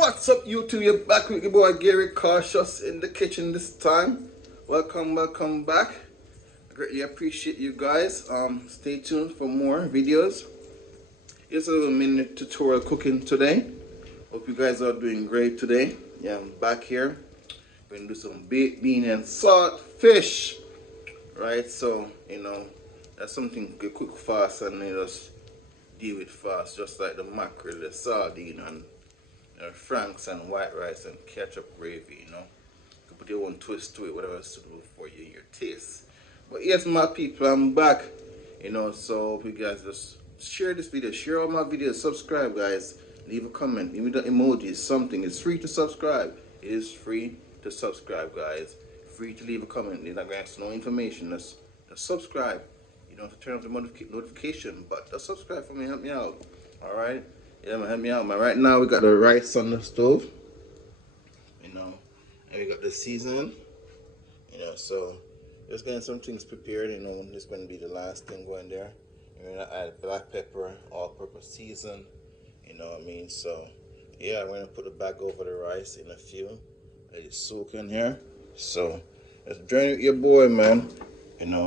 What's up, YouTube? You're back with your boy Gary Cautious in the kitchen this time. Welcome back. I greatly appreciate you guys. Stay tuned for more videos. Here's a little mini tutorial cooking today. Hope you guys are doing great today. Yeah, I'm back here. We're gonna do some baked bean and salt fish. Right, so that's something you cook fast and you just deal with fast, just like the mackerel, the sardine, and franks and white rice and ketchup gravy. You can put your own twist to it, whatever is suitable for you, your taste. But yes, my people, I'm back. So if you guys just share this video, share all my videos, subscribe, guys. Leave a comment, leave me the emojis, something. It's free to subscribe. It is free to subscribe, guys. Free to leave a comment. You're not going to ask no information. Just subscribe. You don't have to turn off the notification, but just subscribe for me. Help me out. All right. Yeah, man, help me out, man. Right now we got the rice on the stove. And we got the seasoning. So just getting some things prepared. This is going to be the last thing going there. We're gonna add black pepper, all-purpose season. You know what I mean? So yeah, we're gonna put it back over the rice in a few. Let it soak in here. So let's drain it, your boy, man.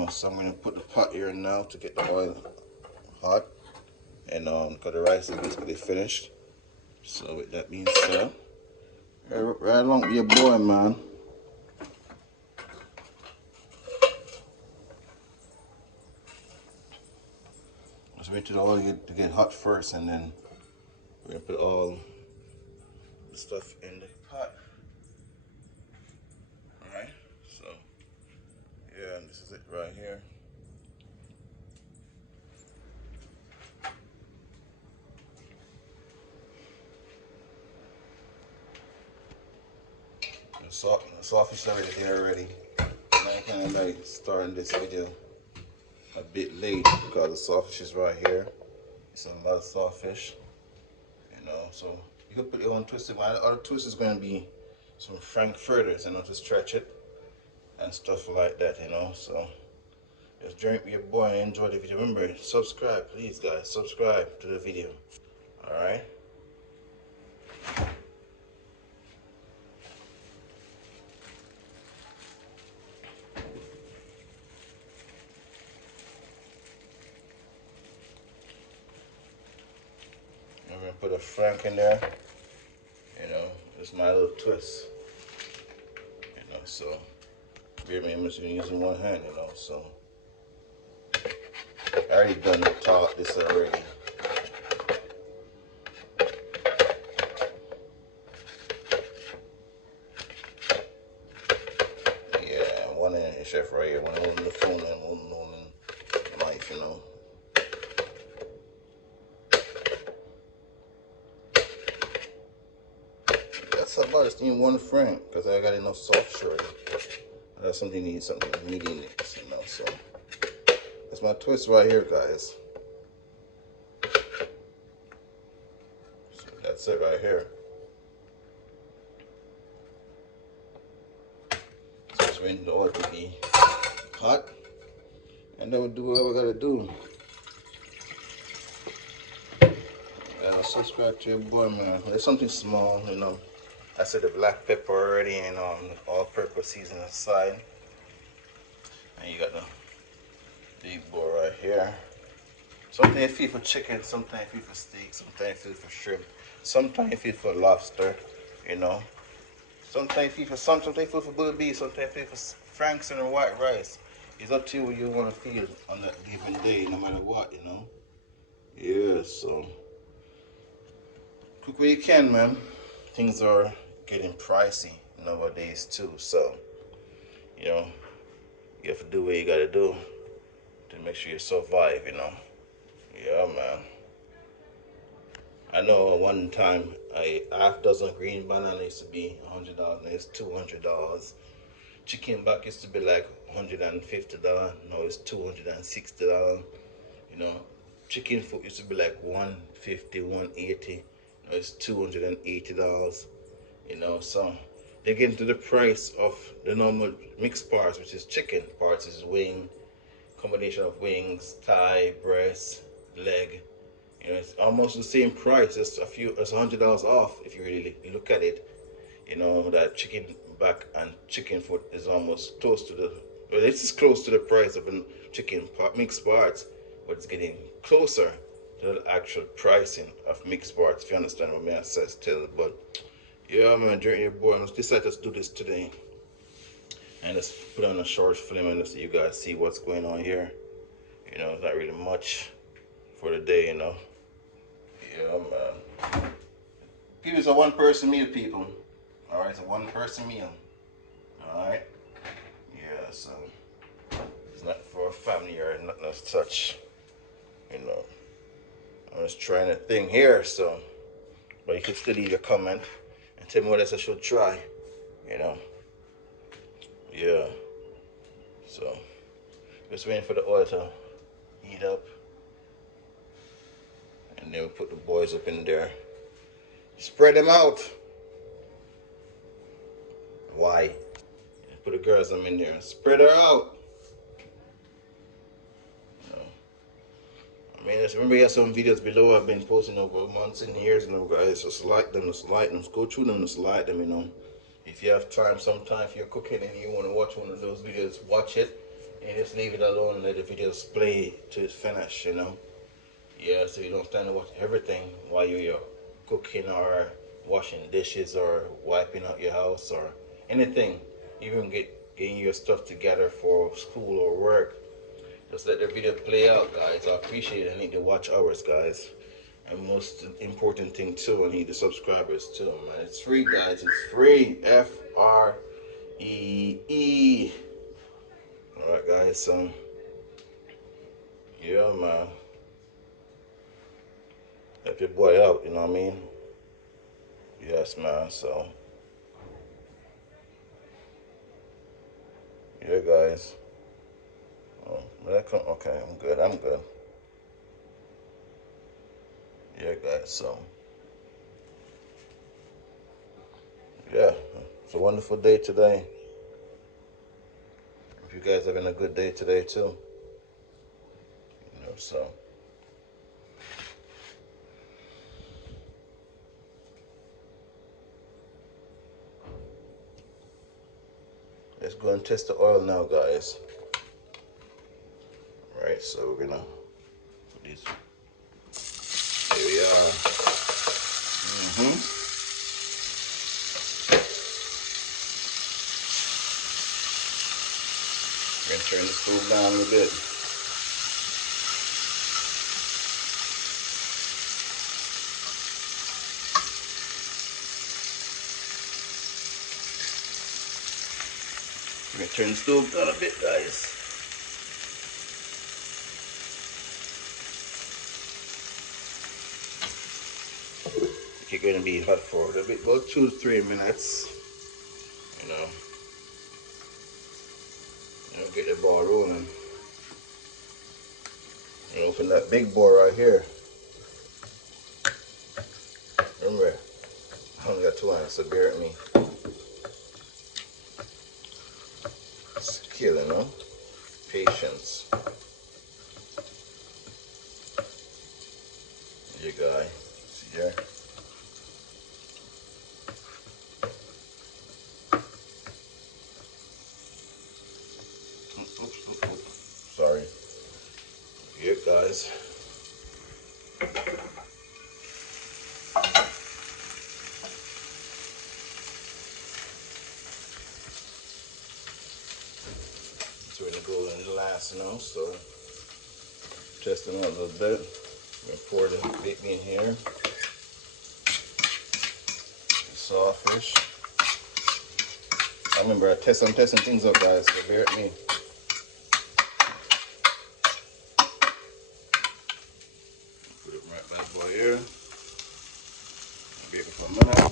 So I'm gonna put the pot here now to get the oil hot. And because the rice is basically finished. So with that being said, right along with your boy, man. Let's wait till the oil to get hot first, and then we're gonna put all the stuff in the pot. Alright, so yeah, this is it right here. The sausage is already there already. And I kind of like starting this video a bit late because the sausage is right here. It's a lot of sawfish, so you can put your own twist in. My other twist is going to be some frankfurters, to stretch it and stuff like that, so just drink with your boy and enjoy the video. Remember, subscribe, please, guys. Subscribe to the video. Alright? I'm going to put a frank in there. It's my little twist. So bear me, I'm just using one hand, so I already done taught this already. Yeah, one in the chef right here, one on the phone and one on the knife, That's about it. Need one frank because I got enough soft already. That's something needs something meaty in it, so that's my twist right here, guys. So that's it right here. So just waiting the oil to be hot, and then we'll do what we gotta do. Subscribe to your boy, man. There's something small, I said the black pepper already, and all-purpose seasoning aside. And you got the big boy right here. Something you feel for chicken, something you feel for steak, something you feel for shrimp, something you feel for lobster, Something you feel for something you feel for bully beef, something you feel for franks and white rice. It's up to you what you want to feel on that given day, no matter what, Yeah, so cook what you can, man. Things are getting pricey nowadays too, so you have to do what you gotta do to make sure you survive, Yeah, man. I know one time a half dozen green banana used to be $100, now it's $200. Chicken back used to be like $150, now it's $260. Chicken foot used to be like $150, $180, now it's $280. So they get into the price of the normal mixed parts, which is chicken. Parts is wing, combination of wings, thigh, breast, leg, You know, it's almost the same price. It's $100 off if you really look at it. You know, that chicken back and chicken foot is almost close to the, well, it's close to the price of a chicken mixed parts, but it's getting closer to the actual pricing of mixed parts, if you understand what I says tell. But yeah, man, drink your boy. I decided to do this today. And let's put on a short film and let's you guys see what's going on here. You know, it's not really much for the day, you know. Yeah, man. People, it's a one person meal, people. Alright, it's a one person meal. Alright? Yeah, so it's not for a family or nothing as such. You know. I'm just trying a thing here, so but you can still leave a comment and tell me what else I should try. You know. Yeah. So just waiting for the oil to heat up. And then we put the boys up in there. Spread them out. Why? Put the girls them in there. Spread her out. You know. I mean, just remember you have some videos below I've been posting over months and years, you know, guys. Just like them, just go through them, just like them, you know. If you have time, sometime if you're cooking and you want to watch one of those videos, watch it. And just leave it alone and let the videos play to its finish, you know. Yeah, so you don't stand to watch everything while you're cooking or washing dishes or wiping out your house or anything. Even getting your stuff together for school or work. Just let the video play out, guys. I appreciate it. I need to watch ours, guys. And most important thing too, I need the subscribers too, man. It's free, guys. It's free. FREE. Alright, guys. So, yeah, man. Help your boy out, you know what I mean? Yes, man. So, yeah, guys. Oh, okay, I'm good. I'm good. Yeah, guys. So, yeah, it's a wonderful day today. If you guys having a good day today too, you know. So, let's go and test the oil now, guys. All right. So we're gonna put these. Here we are. We're gonna turn the stove down a bit. We're gonna turn the stove down a bit, guys. It's gonna be hot for a bit, about 2 to 3 minutes. You know, get the ball rolling. And open that big bore right here. Remember, I only got 2 lines, so bear with me. Skill, you know, patience. You guy, see here. Oops. Sorry. Here, guys. So we're gonna go in the last now. So testing out a little bit. I'm gonna pour the baked bean here. The sawfish. I remember I'm testing things out, guys. So bear with me. Put it right back by here. Bake it for a minute.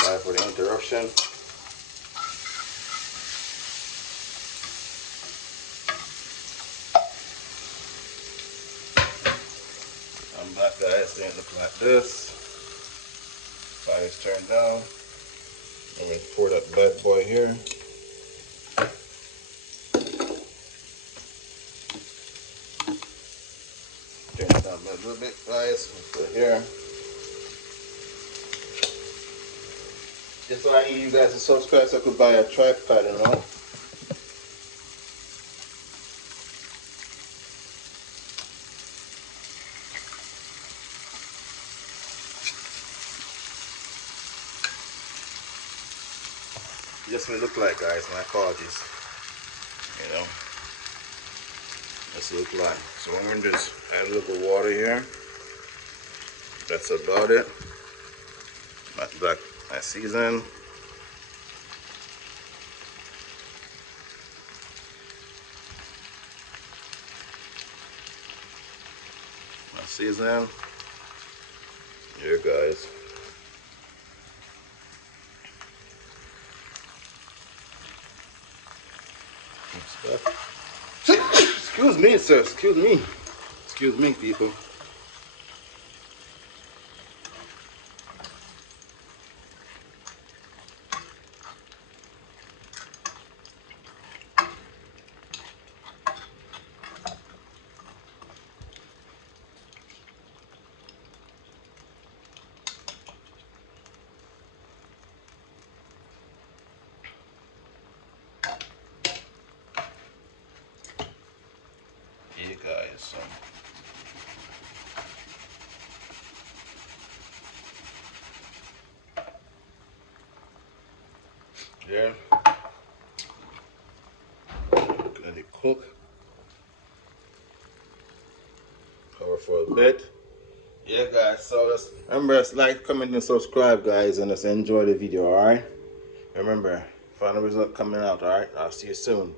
Sorry for the interruption. I'm back, guys. They look like this. Fire's turned down. I'm going to pour that bad boy here. little bit, guys. So here. Just why I need you guys to subscribe so I could buy a tripod, you know. Just may look like, guys, my apologies. You know. Just look like. So I'm gonna just add a little bit of water here. That's about it. My season. My season. Here, guys. Excuse me, sir. Excuse me. Excuse me, people. Here, guys. So. Yeah. Let it cook. Cover for a bit. Yeah, guys. So let's remember, like, comment, and subscribe, guys, and let's enjoy the video. All right. Remember, final result coming out. All right. I'll see you soon.